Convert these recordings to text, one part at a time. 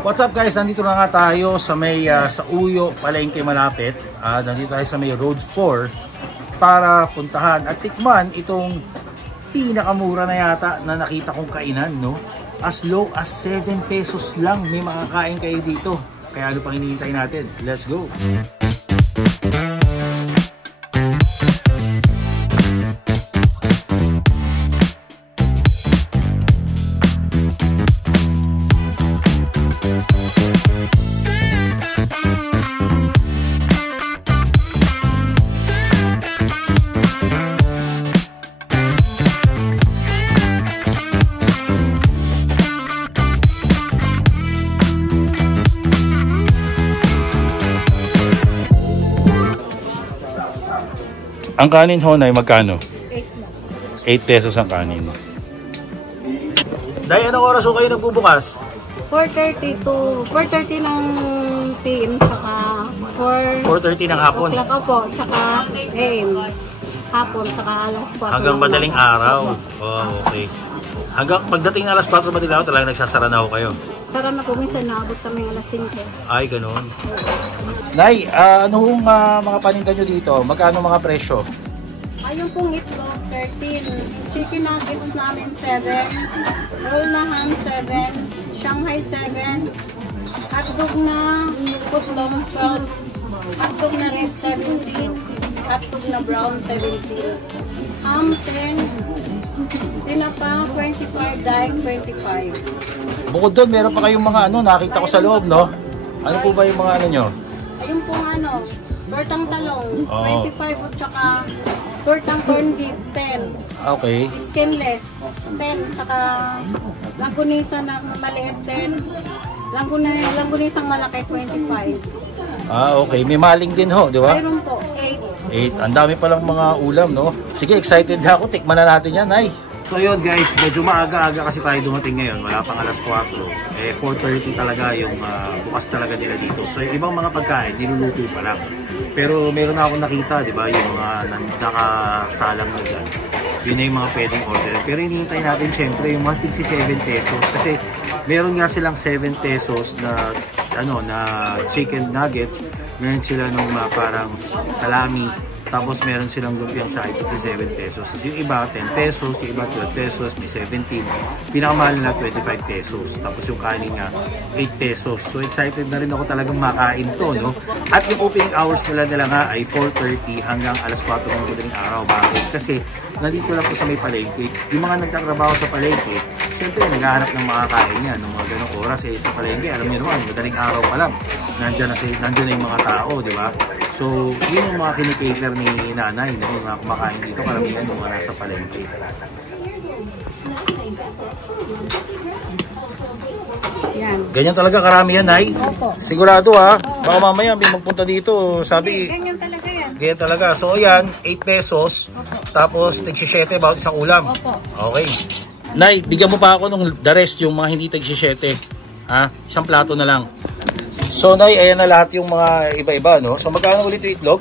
What's up guys, nandito na nga tayo sa may sa Uyo, Palengke malapit. Nandito tayo sa may Road 4 para puntahan at tikman itong pinakamura na yata na nakita kong kainan, no? As low as 7 pesos lang may makakain kayo dito. Kaya ano pang hinihintay natin? Let's go! Ang kanin ho, Nay, magkano? 8 pesos ang kanin. Day, anong oras ho kayo nagbubukas? 4:30 to 4:30 ng PM, saka 4:30 ng hapon? Opo, saka AM. Hapon, saka alas 4. Hanggang madaling araw? Oh, okay. Hanggang pagdating ng alas 4 madaling araw, talagang nagsasara na ho kayo? Sara na po, minsan naabot sa may alas 5. Ay, ganun. Nay, ano hong mga paninda nyo dito? Magkano mga presyo? Ayun pong itlog, 13. Chicken nuggets namin, 7. Roll na ham, 7. Shanghai, 7. Hotdog na putlong, 12. Hotdog na red, 17. Hotdog na brown, 17. Ham, 10. Tinapa, 25. Daing, 25. Bukod doon, meron pa kayong mga nakita ko sa loob, no? Ano po ba yung mga nyo? Ayun pong tortang talong, Oh. 25 at saka tortang corn beef, 10. Okay. Skinless, 10. Saka langgunisa na maliit, 10. Langgunisang malaki, 25. Okay. May maling din ho, di ba? Mayroon po, 8. 8. Ang dami palang mga ulam, no? Sige, excited na ako. Tikman na natin yan, Nay. So yun guys, medyo maaga-aga kasi tayo dumating ngayon. Wala pang alas 4. 4:30 talaga yung bukas talaga nila dito. So yung ibang mga pagkain, niluluto pa lang. Pero meron na akong nakita, di ba? Yung mga nakasalang na dyan. Yun na yung mga pwedeng order. Pero hinihintay natin syempre yung mga tigsi 7 pesos. Kasi meron nga silang 7 pesos na na chicken nuggets. Meron sila ng parang salami. Tapos meron silang lumpiang Shai sa 7 pesos. So yung iba 10 pesos, yung iba 12 pesos, may 17. Pinakamahal na 25 pesos. Tapos yung kanin nga 8 pesos. So excited na rin ako talagang makain to, no? At yung opening hours nila nga ay 4:30 hanggang alas 4 ng madaling araw. Bakit? Kasi nandito lang po sa may palengke. Yung mga nagtatrabaho sa palengke, siyempre naghahanap ng makakain yan ng mga ganong oras sa palengke. Alam niyo naman, madaling araw pa lang. Nandiyan na yung mga tao, di ba? So, yun yung mga kinikater ni nanay, no? Yung mga kumakain dito, karamihan yung mga nasa palengke. Yan. Ganyan talaga karami yan, Nay? Opo. Sigurado ha? Baka mamaya may magpunta dito, sabi... Ganyan talaga yan. Ganyan talaga. So, yan, 8 pesos. Opo. Tapos, tig-7 bawat isang ulam. Opo. Okay. Nay, bigyan mo pa ako nung the rest, yung mga hindi tig-7. Ha? Isang plato na lang. So, Nay, ayan na lahat yung mga iba-iba, no? So, magkano ulit yung itlog?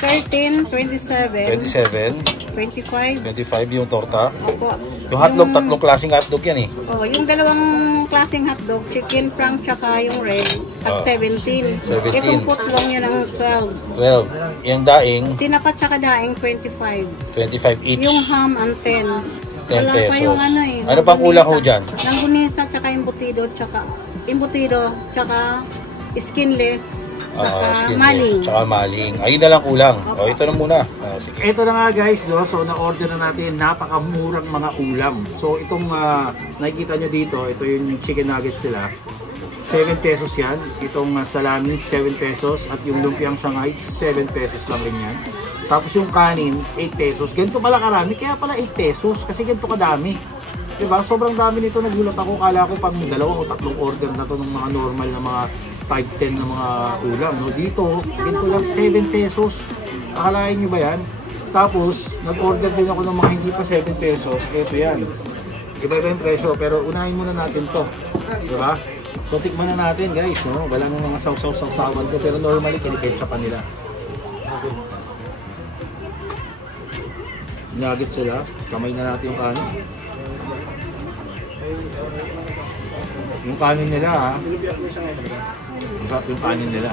13, 27. 27. 25. 25 yung torta. Opo. Yung hotdog, tatlong klaseng hotdog yan eh. Oh, yung dalawang klaseng hotdog, chicken frank tsaka yung red at 17. 17. Itong putlong yun ang 12. 12. Yung daing, Tinapat tsaka daing 25. 25 each. Yung ham ang 10. 10 Wala pa pesos. yung Ano pang kulang ho dyan? Langgunisa tsaka embutido tsaka skinless. Saka maling. Tsaka maling. Ayun na lang kulang. O, ito na muna. Sige. Ito na nga guys, no? So na-order na natin napakamurang mga ulam. So itong nakikita nyo dito, ito yung chicken nuggets sila. 7 pesos yan. Itong salami, 7 pesos. At yung lumpiang Shanghai, 7 pesos lang rin yan. Tapos yung kanin, 8 pesos. Ganito pala karami, kaya pala 8 pesos. Kasi ganito kadami. Diba? Sobrang dami nito. Nagulat ako. Kala ko pang 2 o 3 order na to ng mga normal na mga 5-10 na mga ulam, no? Dito, ganito lang 7 pesos. Akalain nyo ba yan? Tapos, nag-order din ako ng mga hindi pa 7 pesos. Ito yan. Iba-iba yung presyo, pero unahin muna natin to. Diba? So, tikman na natin guys, no? Wala nang mga sausaw-sausawan ko, pero normally, kiniketsa pa nila. Nuggets sila. Kamay na natin yung kanin. Yung kanin nila ha. Masarap yung kanin nila.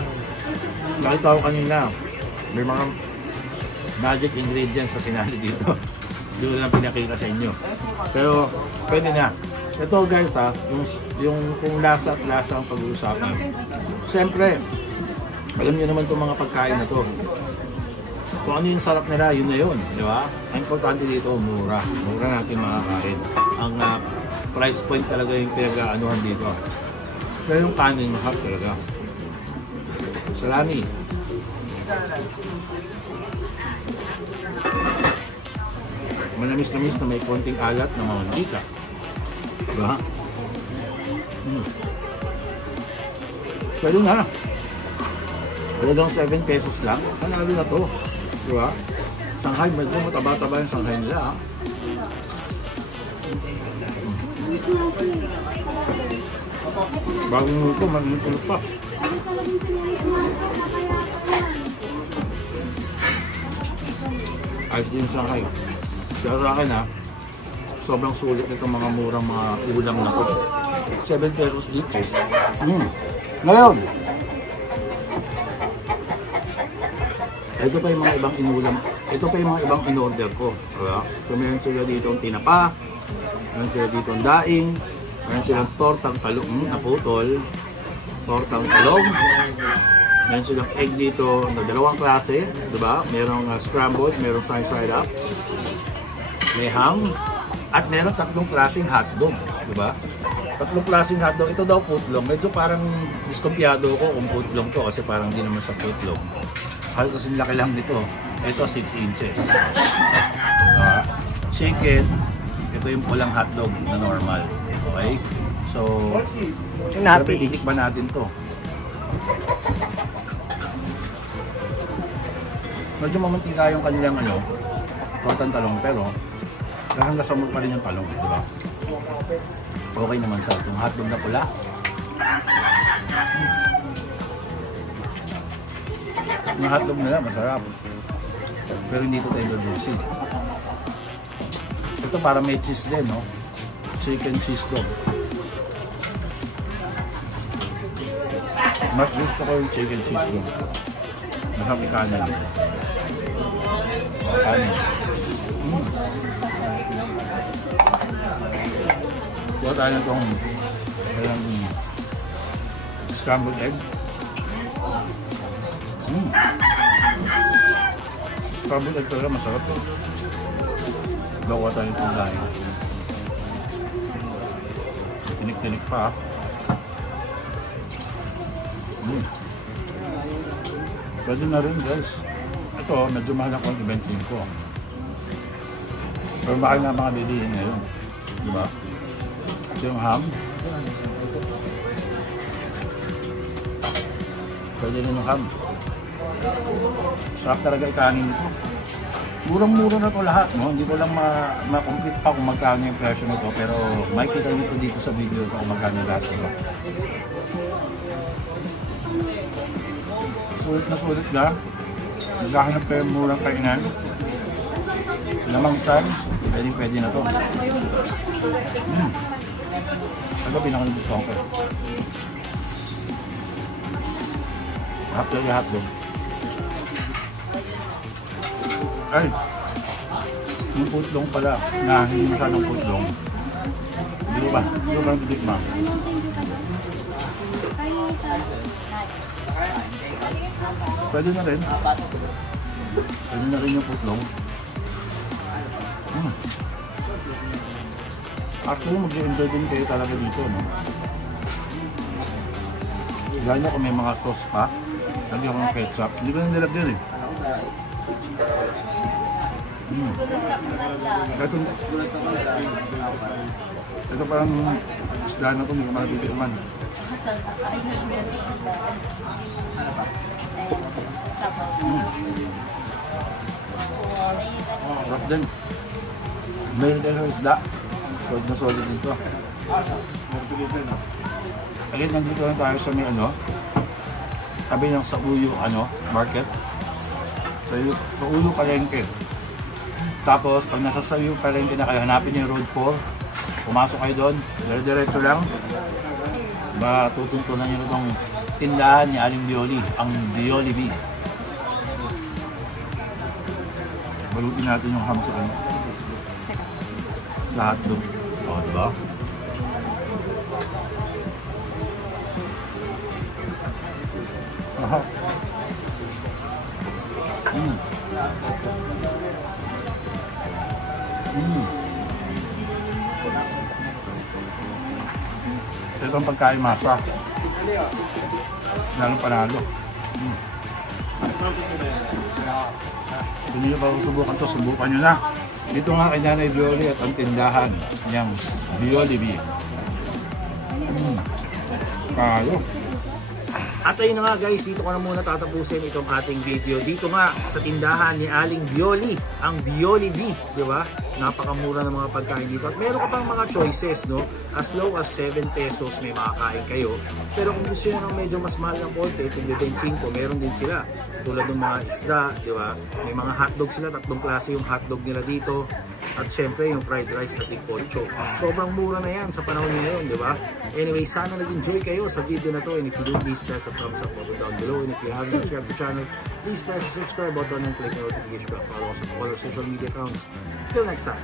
Nakita ko kanina, may mga magic ingredients sa sinali dito. Hindi ko lang pinakita sa inyo. Pero pwede na. Ito guys ha, yung kung lasa at lasa ang pag-uusapan. Siyempre, alam niyo naman itong mga pagkain na to. Kung ano yung sarap nila, yun na yun. Di ba? Ang importante dito, mura. Mura natin makakain. Ang price point talaga yung pinag-aanuhan dito. Pero yung kanin, masarap talaga. Salami. Manamis-namis na may konting alat na mantika. Diba? Pwede na. Talagang 7 pesos lang. Panalo na to. Diba? Shanghai, medyo mataba-taba yung Shanghai nila. Bagong ito, manulog pa. Ayos din Shanghai. Kaya sa akin ha, sobrang sulit itong mga murang mga ulam na to. 7 pesos dito. Ngayon, ito pa yung mga ibang inulam. Ito pa yung mga ibang in-order ko. Diba? So, meron sila dito ang tinapa, meron sila dito ang daing, meron silang tortang talong na putol, tortang talong, meron silang egg dito na dalawang klase, diba? Merong scrambled, merong side up, may ham, at meron tatlong klaseng hotdog, diba? Tatlong klaseng hotdog. Ito daw putlong. Medyo parang diskumpiyado ko kung putlong to kasi parang di naman sa putlong. Kahit kasi laki lang nito. Ito 6 inches. Chicken. Ito yung pulang hotdog na normal. Okay? So, sabi, titikman natin to. Medyo mamantika yung kanilang tortang talong pero hanggang sa mo pa rin yung talong, di ba? Okay naman sa itong hotdog na pula. Yung hotdog nila masarap. Pero hindi ito tayo juicy. Ito para may cheese din, no? Chicken cheese dog. Mas gusto ko yung chicken cheese dog. Masarap yung kanin. Kanin. Kuha tayo na itong scrambled egg. Scrambled egg talaga masarap ito. Gawa tayo itong lahi. Tinik-tinik pa. Pwede na rin guys. Ito medyo mahal ako ang 25. Pero mahal na mga bilihin ngayon. Diba? Ito yung ham. Pwede rin yung ham. Sarap talaga ikanin nito. Murang-mura na to lahat, no? Hindi ko lang ma-complete pa kung magkano yung presyo nito. Pero makikita nito dito sa video kung magkano lahat ito. Sulit na sulit na. Naghahanap kayo murang kainan. Lamang chan, pwede na to. Ito pinaka-gusto ko. After the hotdog. Ay! Yung putlong pala. Hindi masyadong putlong. Hindi ko ba? Hindi ko ba ang titik ma? Pwede na rin. Pwede na rin yung putlong. Actually, mag-enjoy din kayo talaga dito, no? Lalo na kung may mga sauce pa. Lagyan ko ng ketchup. Hindi ko na nilagyan eh. Ito parang isda na ito, hindi ko malapipirman. Sarap din. Mail kayo ng isda. Solid na solid dito. Again, nandito lang tayo sa may sabi ng sa Uyo market. Sa Uyo Palengke. Tapos pag nasa sa Uyo Palengke na kayo, hanapin niyo yung Road 4. Pumasok kayo doon, dire-diretso lang. Matutuntunan nyo itong tindahan ni Aling Bioli, ang Bioli Bee. Balutin natin yung ham sa kanya. Sa hotdog. O, diba? Aha. Ito ang pagkain masa. Lalong panalo. Kung nyo ba subukan to, subukan nyo na. Dito nga kay Nanay Bioli at ang tindahan niyang Bioli Bee. Kayo. At ayun na nga guys, dito ko na muna tatapusin itong ating video. Dito nga sa tindahan ni Aling Bioli, ang Bioli Bee, di ba? Napakamura ng mga pagkain dito. At meron ka pang mga choices, no? As low as 7 pesos may makakain kayo. Pero kung gusto nyo ng medyo mas mahal ng konti, tingin 25, meron din sila. Tulad ng mga isda, di ba? May mga hotdog sila, 3 klase yung hotdog nila dito. At syempre yung fried rice na tig-8. Sobrang mura na yan sa panahon ngayon, di ba? Anyway, sana nag-enjoy kayo sa video na to. And if you do, please press the thumbs up button down below. And if you haven't subscribed to the channel, please press the subscribe button and click the notification bell. Follow us on all our social media accounts. Till next time.